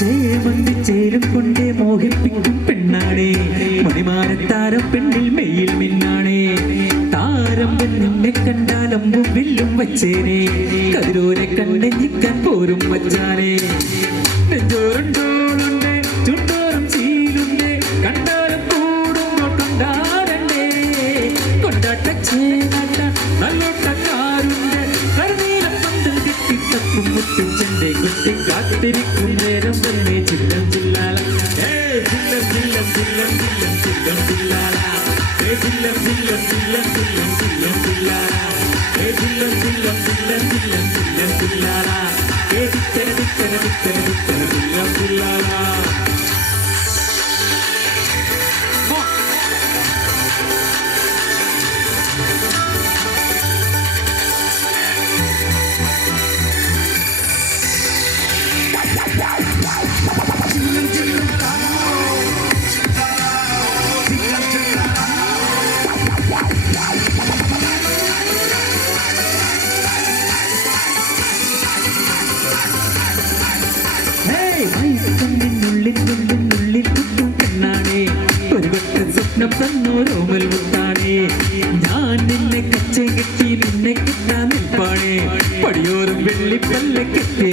ചേരും കൊണ്ടേ മോഹിപ്പിക്കും പെണ്ണാണേ മണിമാരത്താരം പെണ്ണിൽ മെയിൽ മിന്നാണേ താരം പെണ്ണിനെ കണ്ടാലമ്പും വില്ലും വച്ചേനെ കതിരോരെ കണ്ടെഞ്ഞിക്കാൻ പോരും വച്ചാനേ നെഞ്ചോറുണ്ടോളുണ്ട് ചുണ്ടോറും ചീലുണ്ട് കണ്ടാലും കൂടുമ്പോ കൊണ്ടാടണ്ടേ കൊണ്ടാട്ട ചേനാട്ട നല്ലോട്ടക്കാരുണ്ട് കരുനീല പന്തൽ കെട്ടിത്തപ്പും മുട്ടും ചെണ്ടേ കൊട്ടി കാത്തിരിക്കും നേരം തന്നെ ചില്ലം ചില്ലാല ചില്ലം ചില്ലം ചില്ലം ചില്ലം ചില്ലം ചില്ലാല ചില്ലം ചില്ലം ചില്ലം ചില്ലം ചില്ലം ചില്ലാല ചില്ലം ചില്ലം ചില്ലം ചില്ലം ചില്ലം ചില്ലാല ദിക്കന ദിക്കന ദിക്കന ദിക്കന ചില്ലം ചില്ലാല ുള്ളിൽ കുട്ടും പെണ്ണാണേ ഒരു വട്ട സ്വപ്നം തന്നോരോമൽ മുട്ടാണേ ഞാൻ നിന്നെ കച്ച കെട്ടി നിന്നെ കിട്ടാൻ നിൽപ്പാണേ പടിയോറും വെള്ളിപ്പല്ല കെട്ടിയ